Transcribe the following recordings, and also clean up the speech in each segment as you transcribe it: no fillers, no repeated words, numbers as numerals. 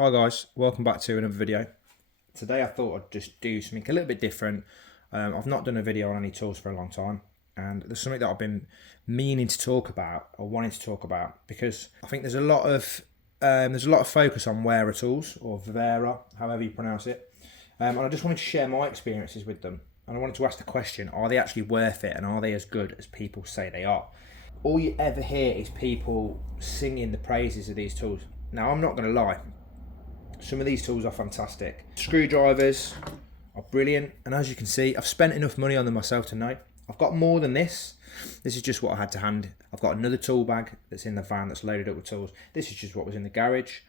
Hi guys, welcome back to another video. Today I thought I'd just do something a little bit different. I've not done a video on any tools for a long time, and there's something that I've been meaning to talk about or wanting to talk about because I think there's a lot of focus on Wera Tools, or Wera, however you pronounce it, and I just wanted to share my experiences with them. And I wanted to ask the question: are they actually worth it, and are they as good as people say they are? All you ever hear is people singing the praises of these tools. Now, I'm not going to lie. Some of these tools are fantastic. Screwdrivers are brilliant, and as you can see, I've spent enough money on them myself to know. I've got more than this. This is just what I had to hand. I've got another tool bag that's in the van that's loaded up with tools. This is just what was in the garage,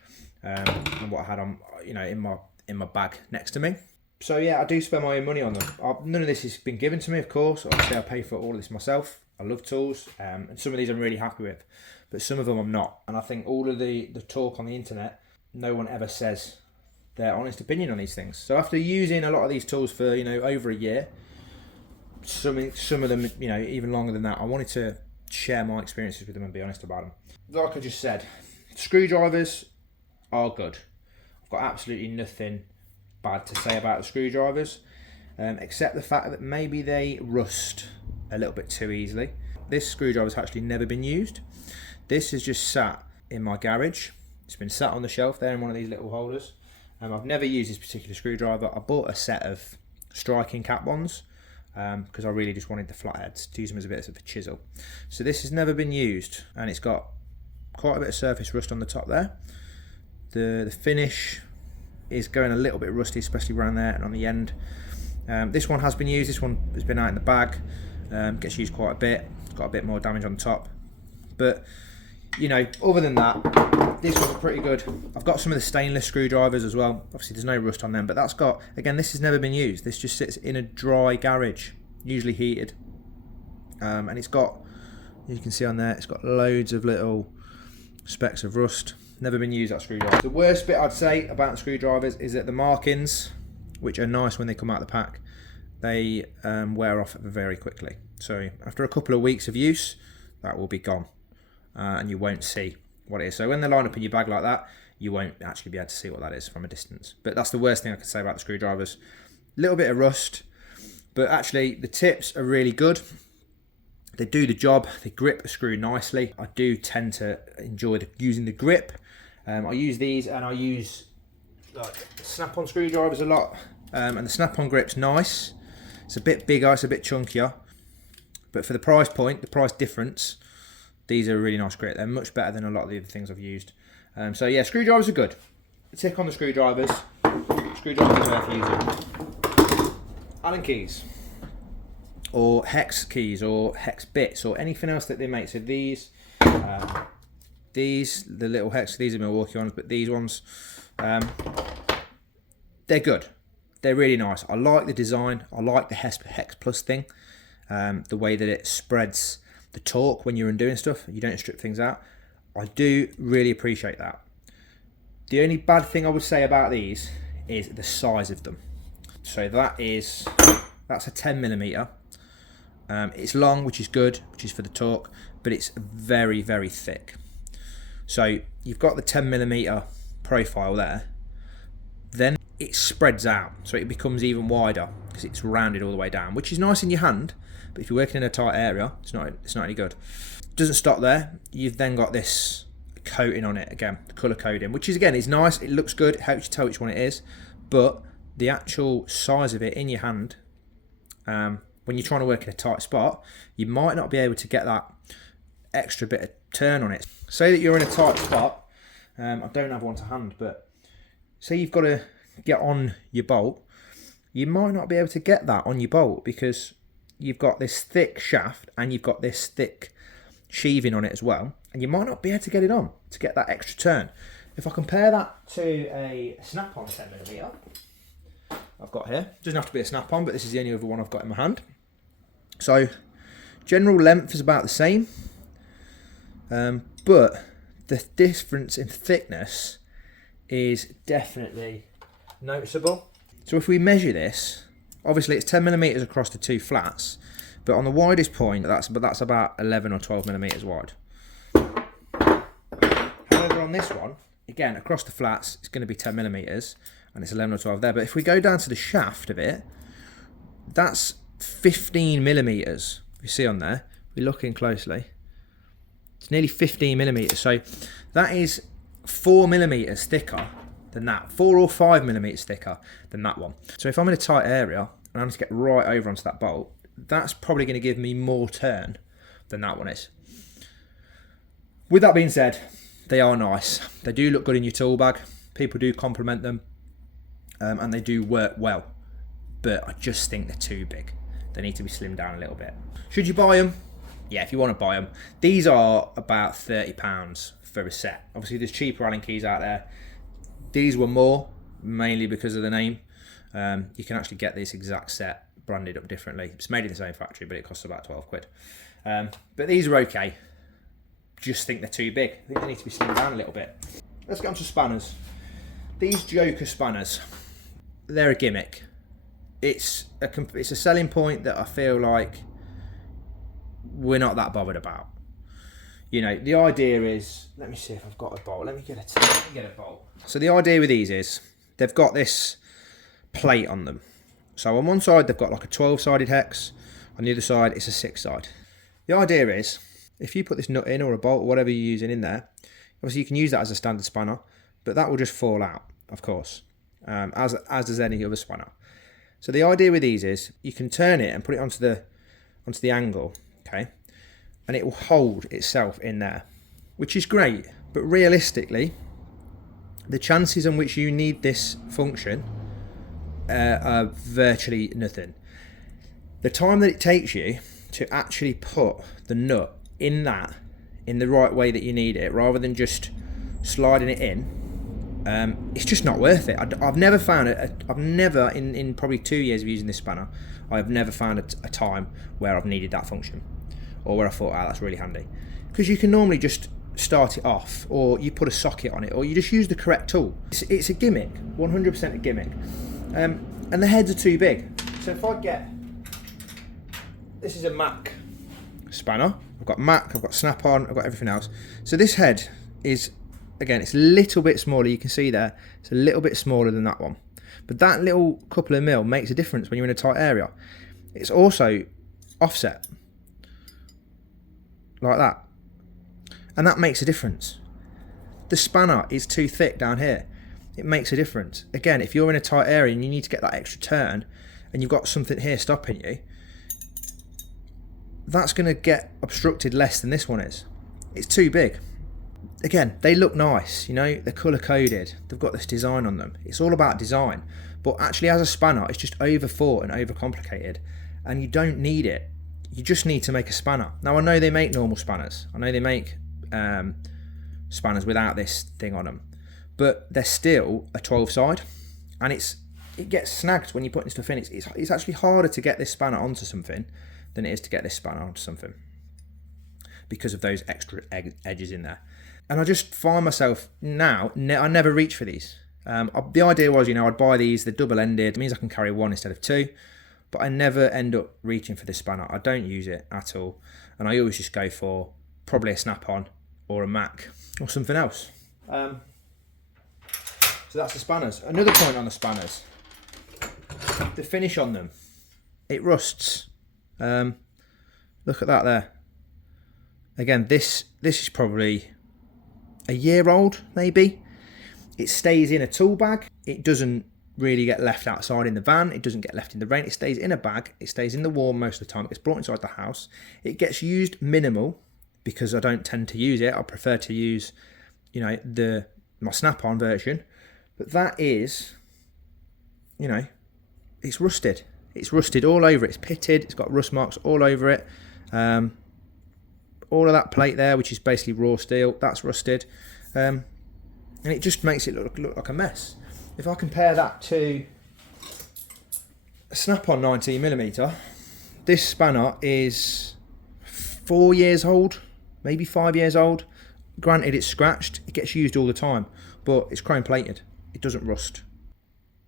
and what I had on, in my bag next to me. So yeah, I do spend my own money on them. None of this has been given to me, of course. Obviously, I pay for all of this myself. I love tools, and some of these I'm really happy with, but some of them I'm not. And I think all of the talk on the internet, no one ever says their honest opinion on these things. So after using a lot of these tools for over a year, some of them even longer than that, I wanted to share my experiences with them and be honest about them. Like I just said, screwdrivers are good. I've got absolutely nothing bad to say about the screwdrivers, except the fact that maybe they rust a little bit too easily. This screwdriver's actually never been used. This has just sat in my garage. It's been sat on the shelf there in one of these little holders. I've never used this particular screwdriver. I bought a set of striking cap ones because I really just wanted the flatheads to use them as a bit of a chisel. So this has never been used, and it's got quite a bit of surface rust on the top there. The finish is going a little bit rusty, especially around there and on the end. This one has been used. This one has been out in the bag. Gets used quite a bit. It's got a bit more damage on the top, but other than that, this was pretty good. I've got some of the stainless screwdrivers as well. Obviously there's no rust on them, but that's got, again, this has never been used. This just sits in a dry garage, usually heated, and it's got, you can see on there, it's got loads of little specks of rust. Never been used, that screwdriver. The worst bit I'd say about the screwdrivers is that the markings, which are nice when they come out of the pack, they wear off very quickly. So after a couple of weeks of use, that will be gone, and you won't see what it is. So when they line up in your bag like that, you won't actually be able to see what that is from a distance. But that's the worst thing I can say about the screwdrivers. A little bit of rust, but actually the tips are really good. They do the job. They grip a screw nicely. I do tend to enjoy using the grip. I use these, and I use snap-on screwdrivers a lot, and the snap-on grip's nice. It's a bit bigger, it's a bit chunkier, but for the price point, the price difference, these are a really nice grip. They're much better than a lot of the other things I've used. So yeah, screwdrivers are good. Tick on the screwdrivers. Screwdrivers are worth using. Allen keys, or hex keys, or hex bits, or anything else that they make. So these, the little hex, these are Milwaukee ones, but these ones, they're good. They're really nice. I like the design. I like the hex plus thing. The way that it spreads the torque when you're undoing stuff. You don't strip things out. I do really appreciate that. The only bad thing I would say about these is the size of them. So that's a 10mm. It's long, which is good, which is for the torque, but it's very, very thick. So you've got the 10mm profile there. Then it spreads out, so it becomes even wider because it's rounded all the way down, which is nice in your hand, but if you're working in a tight area, it's not any good. It doesn't stop there. You've then got this coating on it again, the colour coding, which is nice. It looks good. It helps you tell which one it is, but the actual size of it in your hand, when you're trying to work in a tight spot, you might not be able to get that extra bit of turn on it. Say that you're in a tight spot. I don't have one to hand, but say you've got to get on your bolt, you might not be able to get that on your bolt because you've got this thick shaft and you've got this thick sheathing on it as well, and you might not be able to get it on to get that extra turn. If I compare that to a snap-on 10mm I've got here, it doesn't have to be a snap-on, but this is the only other one I've got in my hand. So general length is about the same, but the difference in thickness is definitely noticeable. So if we measure this, obviously it's 10mm across the two flats, but on the widest point, that's about 11 or 12mm wide. However, on this one, again, across the flats, it's going to be 10 millimeters, and it's 11 or 12 there. But if we go down to the shaft of it, that's 15 millimeters. You see on there, we're looking closely. It's nearly 15 millimeters. So that is 4 millimeters thicker than that. 4 or 5 millimeters thicker than that one. So if I'm in a tight area and I need to get right over onto that bolt, that's probably going to give me more turn than that one is. With that being said, they are nice. They do look good in your tool bag. People do compliment them, and they do work well. But I just think they're too big. They need to be slimmed down a little bit. Should you buy them? Yeah, if you want to buy them. These are about £30 for a set. Obviously, there's cheaper Allen keys out there. These were more, mainly because of the name. You can actually get this exact set branded up differently. It's made in the same factory, but it costs about 12 quid. But these are okay. Just think they're too big. I think they need to be slimmed down a little bit. Let's get on to spanners. These Joker spanners, they're a gimmick. It's a selling point that I feel like we're not that bothered about. You know, the idea is, let me see if I've got a bolt. Let me get a bolt. So the idea with these is they've got this plate on them. So on one side they've got like a 12-sided hex. On the other side it's a 6-side. The idea is, if you put this nut in or a bolt or whatever you're using in there, obviously you can use that as a standard spanner, but that will just fall out, of course, as does any other spanner. So the idea with these is you can turn it and put it onto the angle, okay, and it will hold itself in there, which is great. But realistically, the chances on which you need this function are virtually nothing. The time that it takes you to actually put the nut in the right way that you need it, rather than just sliding it in, it's just not worth it. I've never found it. I've never, in probably 2 years of using this spanner, I've never found a time where I've needed that function, or where I thought, that's really handy. Because you can normally just start it off, or you put a socket on it, or you just use the correct tool. It's a gimmick, 100% a gimmick. And the heads are too big. So if I get, this is a Mac spanner. I've got Mac, I've got Snap-on, I've got everything else. So this head is, again, it's a little bit smaller. You can see there, it's a little bit smaller than that one. But that little couple of mil makes a difference when you're in a tight area. It's also offset, like that. And that makes a difference. The spanner is too thick down here. It makes a difference. Again, if you're in a tight area and you need to get that extra turn, and you've got something here stopping you, that's going to get obstructed less than this one is. It's too big. Again, they look nice, you know, they're colour coded, they've got this design on them. It's all about design, but actually as a spanner, it's just overthought and overcomplicated, and you don't need it. You just need to make a spanner. Now, I know they make normal spanners. I know they make spanners without this thing on them, but they're still a 12-side, and it gets snagged when you're putting stuff in. It's actually harder to get this spanner onto something than it is to get this spanner onto something, because of those extra edges in there. And I just find myself now, I never reach for these. The idea was, you know, I'd buy these, they're double-ended, it means I can carry one instead of two, but I never end up reaching for this spanner. I don't use it at all, and I always just go for probably a Snap-on or a Mac or something else. So that's the spanners. Another point on the spanners, the finish on them, it rusts. Look at that there. Again, this is probably a year old, maybe. It stays in a tool bag. It doesn't really get left outside in the van. It doesn't get left in the rain. It stays in a bag. It stays in the warm most of the time. It gets brought inside the house. It gets used minimal, because I don't tend to use it. I prefer to use, you know, my Snap-on version. But that is, you know, it's rusted. It's rusted all over it. It's pitted. It's got rust marks all over it. All of that plate there, which is basically raw steel, that's rusted. And it just makes it look like a mess. If I compare that to a Snap-on 19mm, this spanner is 4 years old, maybe 5 years old. Granted, it's scratched. It gets used all the time, but it's chrome plated. It doesn't rust.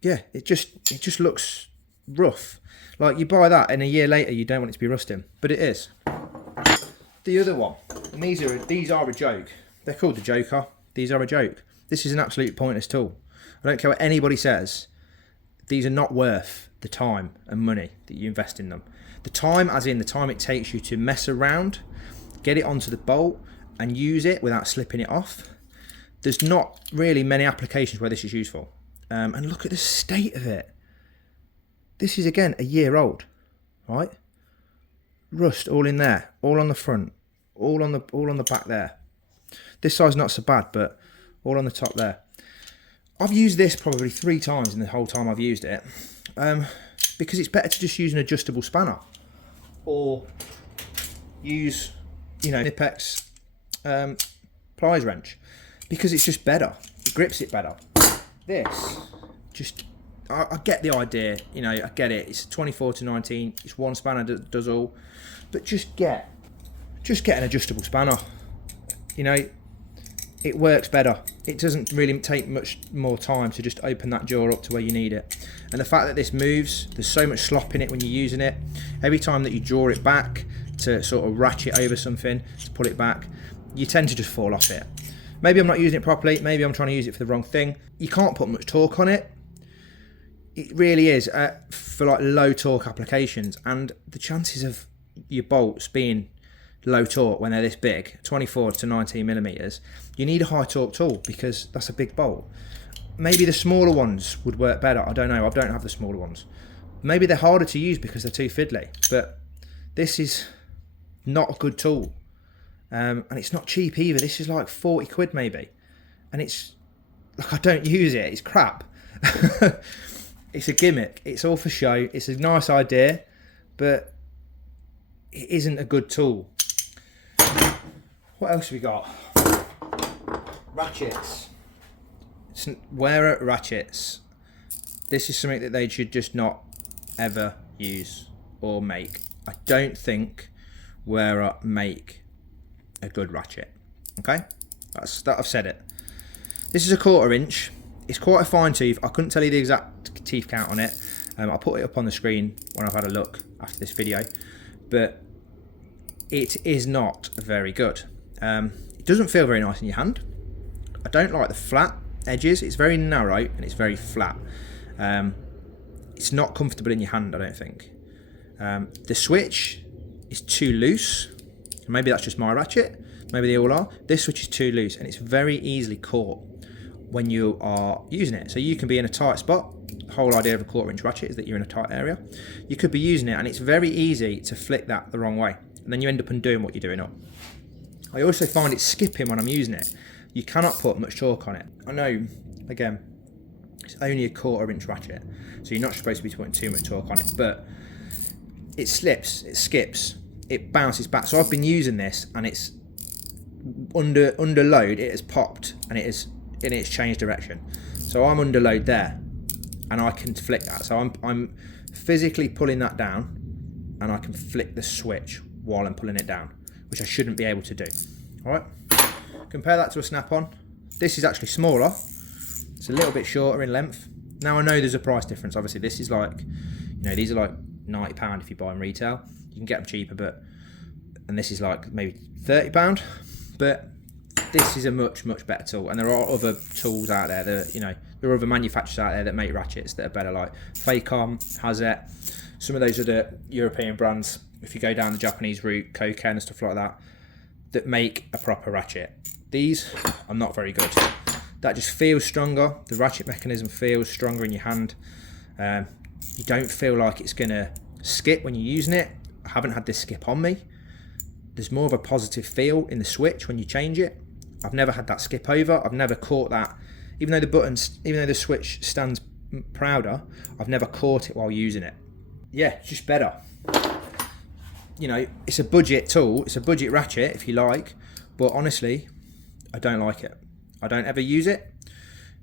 Yeah, it just looks rough. Like, you buy that and a year later you don't want it to be rusting, but it is. The other one, and these are a joke. They're called the Joker. These are a joke. This is an absolute pointless tool. I don't care what anybody says. These are not worth the time and money that you invest in them. The time, as in the time it takes you to mess around, get it onto the bolt and use it without slipping it off. There's not really many applications where this is useful. And look at the state of it. This is, again, a year old, right? Rust all in there, all on the front, all on the back there. This side's not so bad, but all on the top there. I've used this probably 3 times in the whole time I've used it, because it's better to just use an adjustable spanner or use, Nipex pliers wrench, because it's just better. It grips it better. This, just, I get the idea, I get it. It's 24 to 19. It's one spanner that does all, but just get an adjustable spanner. It works better. It doesn't really take much more time to just open that jaw up to where you need it. And the fact that this moves, there's so much slop in it when you're using it. Every time that you draw it back to sort of ratchet over something, to pull it back, you tend to just fall off it. Maybe I'm not using it properly. Maybe I'm trying to use it for the wrong thing. You can't put much torque on it. It really is for like low torque applications. And the chances of your bolts being low torque when they're this big, 24 to 19 millimeters, you need a high torque tool because that's a big bolt. Maybe the smaller ones would work better. I don't know. I don't have the smaller ones. Maybe they're harder to use because they're too fiddly. But this is not a good tool. And it's not cheap either. This is like 40 quid maybe. And it's like, I don't use it. It's crap. It's a gimmick. It's all for show. It's a nice idea, but it isn't a good tool. What else have we got? Ratchets. Wera ratchets. This is something that they should just not ever use or make. I don't think Wera make a good ratchet. Okay, I've said it. This is a 1/4 inch. It's quite a fine tooth. I couldn't tell you the exact teeth count on it. I'll put it up on the screen when I've had a look after this video. But it is not very good. It doesn't feel very nice in your hand. I don't like the flat edges. It's very narrow and it's very flat. It's not comfortable in your hand, I don't think. The switch is too loose. Maybe that's just my ratchet. Maybe they all are. This switch is too loose and it's very easily caught when you are using it. So you can be in a tight spot. The whole idea of a 1/4 inch ratchet is that you're in a tight area. You could be using it and it's very easy to flick that the wrong way. And then you end up undoing what you're doing up. I also find it skipping when I'm using it. You cannot put much torque on it. I know, again, it's only a 1/4 inch ratchet, so you're not supposed to be putting too much torque on it, but it slips, it skips, it bounces back. So I've been using this and it's under load, it has popped and it's changed direction. So I'm under load there and I can flick that. So I'm physically pulling that down and I can flick the switch while I'm pulling it down, which I shouldn't be able to do. All right, compare that to a snap-on. This is actually smaller. It's a little bit shorter in length. Now I know there's a price difference. Obviously this is like, these are like £90 if you buy them retail. You can get them cheaper, and this is like maybe £30. But this is a much better tool, and there are other tools out there that, there are other manufacturers out there that make ratchets that are better, like Facom, Hazet, some of those other European brands, if you go down the Japanese route, Koken and stuff like that, that make a proper ratchet. These are not very good. That just feels stronger. The ratchet mechanism feels stronger in your hand. You don't feel like it's gonna skip when you're using it. I haven't had this skip on me. There's more of a positive feel in the switch when you change it. I've never had that skip over. I've never caught that. Even though the switch stands prouder, I've never caught it while using it. Yeah, it's just better. It's a budget tool. It's a budget ratchet, if you like. But honestly, I don't like it. I don't ever use it.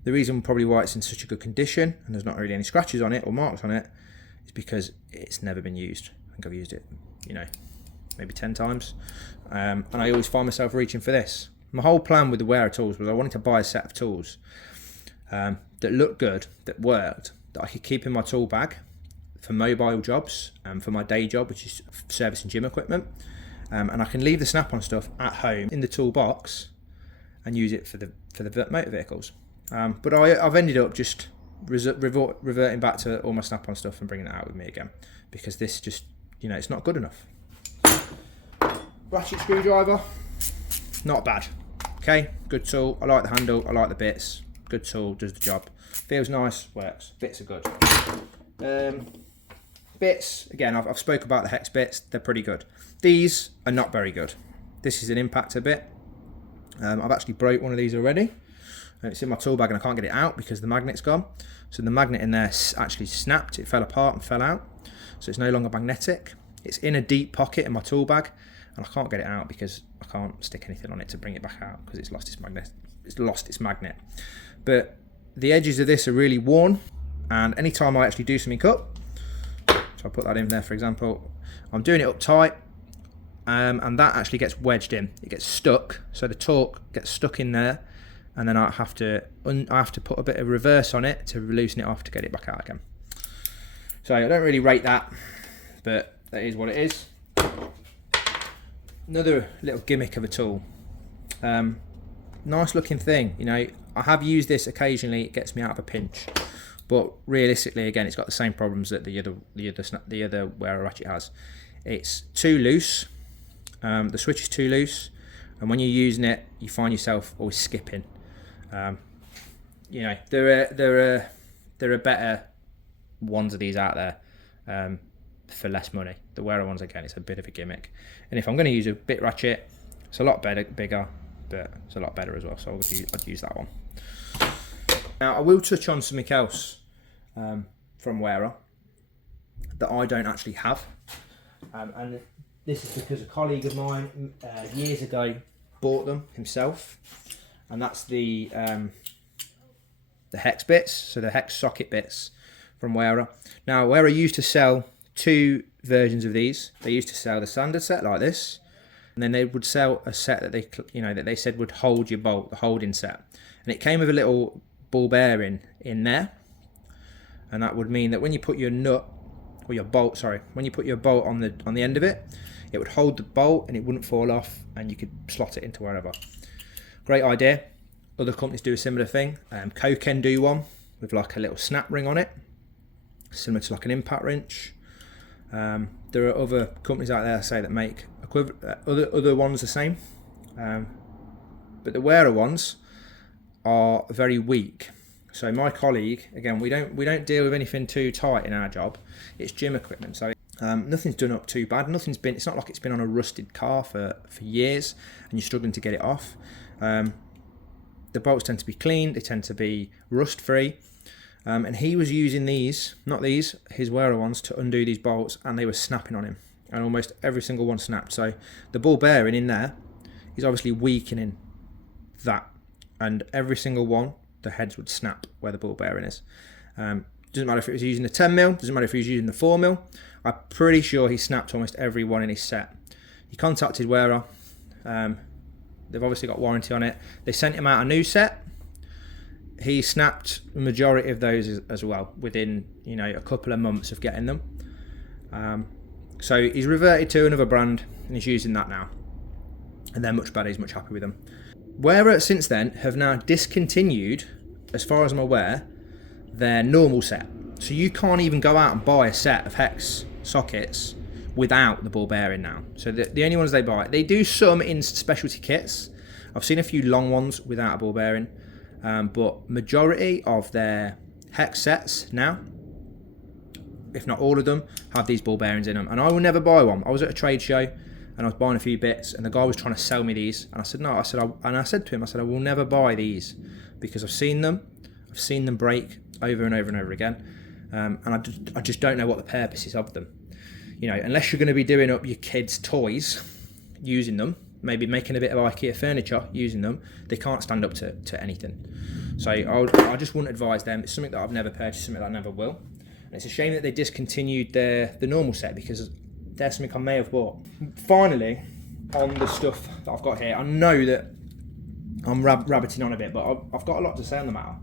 The reason probably why it's in such a good condition and there's not really any scratches on it or marks on it is because it's never been used. I think I've used it, maybe 10 times. And I always find myself reaching for this. My whole plan with the Wera Tools was I wanted to buy a set of tools that looked good, that worked, that I could keep in my tool bag for mobile jobs and for my day job, which is servicing gym equipment. And I can leave the snap-on stuff at home in the toolbox and use it for the motor vehicles. But I've ended up just reverting back to all my snap-on stuff and bringing it out with me again, because this just, it's not good enough. Ratchet screwdriver, not bad. Okay, good tool. I like the handle, I like the bits. Good tool, does the job. Feels nice, works. Bits are good. Bits, again, I've spoke about the hex bits. They're pretty good. These are not very good. This is an impactor bit. I've actually broke one of these already. It's in my tool bag and I can't get it out because the magnet's gone. So the magnet in there actually snapped. It fell apart and fell out. So it's no longer magnetic. It's in a deep pocket in my tool bag and I can't get it out because I can't stick anything on it to bring it back out because it's lost its magnet. It's lost its magnet. But the edges of this are really worn, and anytime I actually do something up, so I'll put that in there for example, I'm doing it up tight, and that actually gets wedged in. It gets stuck, so the torque gets stuck in there, and then I have to put a bit of reverse on it to loosen it off to get it back out again. So I don't really rate that, but that is what it is. Another little gimmick of a tool. Nice looking thing, I have used this occasionally. It gets me out of a pinch, but realistically, again, it's got the same problems that the other Wera ratchet has. It's too loose. The switch is too loose, and when you're using it, you find yourself always skipping. There are better ones of these out there for less money. The Wera ones, again, it's a bit of a gimmick. And if I'm going to use a bit ratchet, it's a lot bigger, but it's a lot better as well. So I'd use that one. Now I will touch on something else from Wera that I don't actually have, and this is because a colleague of mine years ago bought them himself, and that's the hex bits, so the hex socket bits from Wera. Now Wera used to sell two versions of these. They used to sell the standard set like this, and then they would sell a set that they said would hold your bolt, the holding set, and it came with a little ball bearing in there, and that would mean that when you put your nut or your bolt, when you put your bolt on the end of it, it would hold the bolt and it wouldn't fall off, and you could slot it into wherever. Great idea. Other companies do a similar thing. Koken do one with like a little snap ring on it, similar to like an impact wrench. There are other companies out there, say, that make other ones the same, but the Wera ones are very weak. So my colleague, again, we don't deal with anything too tight in our job. It's gym equipment, so nothing's done up too bad. It's not like it's been on a rusted car for years and you're struggling to get it off. The bolts tend to be clean, they tend to be rust free. And he was using his Wera ones to undo these bolts, and they were snapping on him, and almost every single one snapped. So the ball bearing in there is obviously weakening that, and every single one, the heads would snap where the ball bearing is. Doesn't matter if it was using the 10mm, doesn't matter if he was using the 4mm. I'm pretty sure he snapped almost every one in his set. He contacted Wera. They've obviously got warranty on it. They sent him out a new set. He snapped the majority of those as well within a couple of months of getting them. So he's reverted to another brand and he's using that now, and they're much better. He's much happier with them. Wera since then have now discontinued, as far as I'm aware, their normal set. So you can't even go out and buy a set of hex sockets without the ball bearing now. So the only ones they buy, they do some in specialty kits. I've seen a few long ones without a ball bearing. But majority of their hex sets now, if not all of them, have these ball bearings in them, and I will never buy one. I was at a trade show and I was buying a few bits, and the guy was trying to sell me these, and I said no. I said to him, I will never buy these because I've seen them break over and over and over again, and I just don't know what the purpose is of them. Unless you're going to be doing up your kids' toys using them, maybe making a bit of IKEA furniture using them, they can't stand up to anything. So I just wouldn't advise them. It's something that I've never purchased, something that I never will. And it's a shame that they discontinued the normal set, because there's something I may have bought. Finally, on the stuff that I've got here, I know that I'm rabbiting on a bit, but I've got a lot to say on the matter.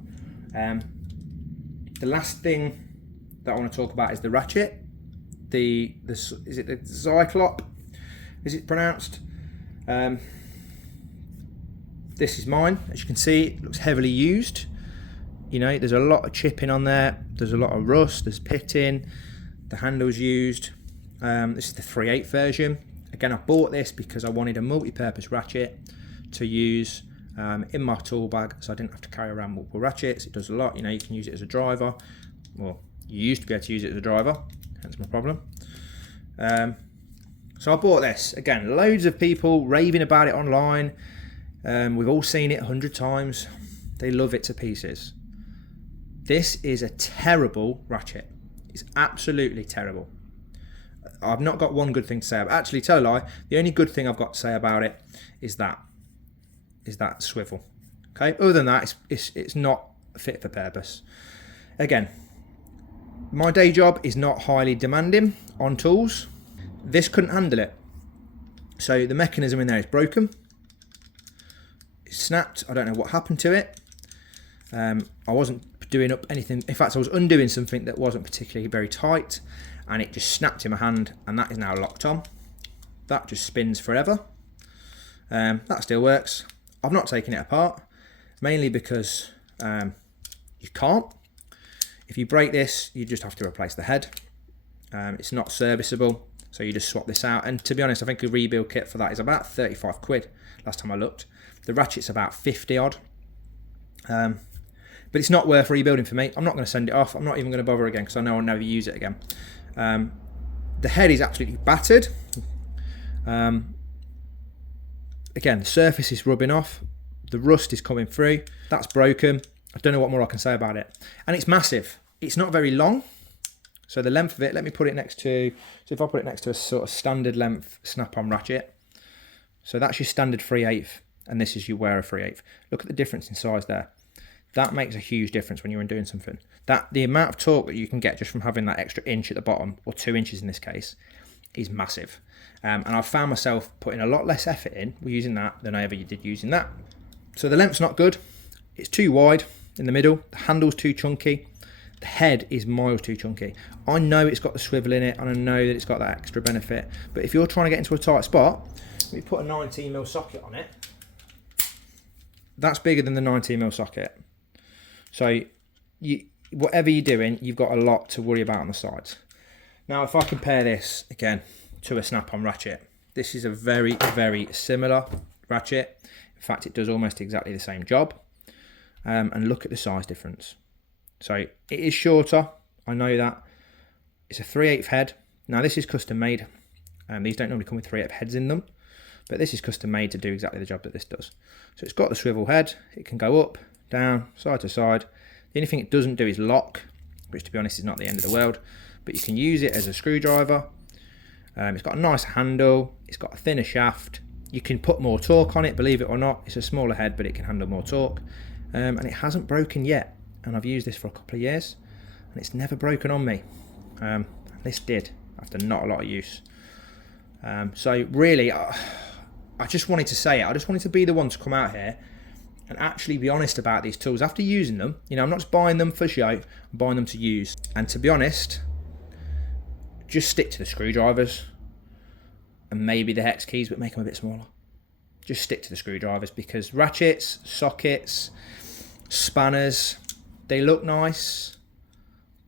The last thing that I want to talk about is the ratchet. Is it the Cyclop? Is it pronounced? This is mine. As you can see, it looks heavily used. You know, there's a lot of chipping on there. There's a lot of rust, there's pitting. The handle's used. This is the 3/8 version. Again, I bought this because I wanted a multi-purpose ratchet to use in my tool bag, so I didn't have to carry around multiple ratchets. It does a lot. You know, you can use it as a driver. Well, you used to be able to use it as a driver, hence my problem. So I bought this. Again, loads of people raving about it online. We've all seen it 100 times. They love it to pieces. This is a terrible ratchet. It's absolutely terrible. I've not got one good thing to say about it. Actually, tell a lie, the only good thing I've got to say about it is that swivel. Okay, other than that, it's not fit for purpose. Again, my day job is not highly demanding on tools. This couldn't handle it. So the mechanism in there is broken. It's snapped. I don't know what happened to it. I wasn't doing up anything. In fact, I was undoing something that wasn't particularly very tight, and it just snapped in my hand, and that is now locked on. That just spins forever. That still works. I've not taken it apart, mainly because you can't. If you break this, you just have to replace the head. It's not serviceable, so you just swap this out. And to be honest, I think a rebuild kit for that is about 35 quid last time I looked. The ratchet's about 50 odd. But it's not worth rebuilding for me. I'm not going to send it off. I'm not even going to bother again because I know I'll never use it again. The head is absolutely battered. Again, the surface is rubbing off. The rust is coming through. That's broken. I don't know what more I can say about it. And it's massive. It's not very long. So the length of it, let me put it next to, so if I put it next to a sort of standard length snap-on ratchet. So that's your standard 3/8, and this is your Wera 3/8. Look at the difference in size there. That makes a huge difference when you're doing something. The amount of torque that you can get just from having that extra inch at the bottom, or 2 inches in this case, is massive. And I've found myself putting a lot less effort in using that than I ever did using that. So the length's not good. It's too wide in the middle. The handle's too chunky. The head is miles too chunky. I know it's got the swivel in it, and I know that it's got that extra benefit. But if you're trying to get into a tight spot, we put a 19mm socket on it. That's bigger than the 19mm socket. So whatever you're doing, you've got a lot to worry about on the sides. Now, if I compare this again to a snap-on ratchet, this is a very, very similar ratchet. In fact, it does almost exactly the same job. And look at the size difference. So it is shorter. I know that. It's a 3/8 head. Now, this is custom made. These don't normally come with 3/8 heads in them, but this is custom made to do exactly the job that this does. So it's got the swivel head. It can go up, down, side to side. The only thing it doesn't do is lock, which to be honest is not the end of the world, but you can use it as a screwdriver. It's got a nice handle. It's got a thinner shaft. You can put more torque on it, believe it or not. It's a smaller head, but it can handle more torque. And it hasn't broken yet. And I've used this for a couple of years, and it's never broken on me. This did, after not a lot of use. So really, I just wanted to say it. I just wanted to be the one to come out here and actually be honest about these tools after using them. You know, I'm not just buying them for show, I'm buying them to use. And to be honest, just stick to the screwdrivers and maybe the hex keys, but make them a bit smaller. Just stick to the screwdrivers, because ratchets, sockets, spanners, they look nice,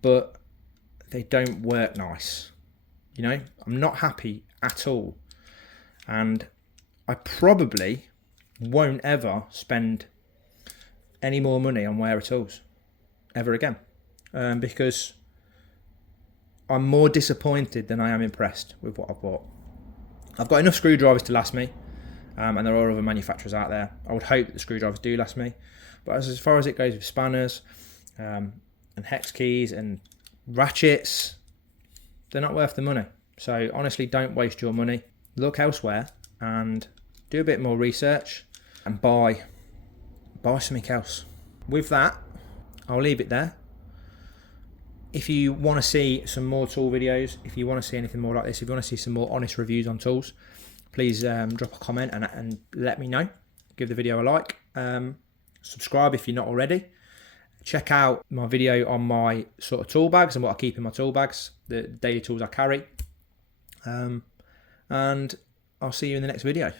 but they don't work nice. You know, I'm not happy at all. And I probably won't ever spend any more money on Wera Tools ever again, because I'm more disappointed than I am impressed with what I've bought. I've got enough screwdrivers to last me, and there are other manufacturers out there. I would hope that the screwdrivers do last me, but as far as it goes with spanners and hex keys and ratchets, they're not worth the money. So honestly, don't waste your money. Look elsewhere and do a bit more research and buy something else. With that, I'll leave it there. If you want to see some more tool videos, if you want to see anything more like this, if you want to see some more honest reviews on tools, please drop a comment and let me know. Give the video a like. Subscribe if you're not already. Check out my video on my sort of tool bags and what I keep in my tool bags, the daily tools I carry. And I'll see you in the next video.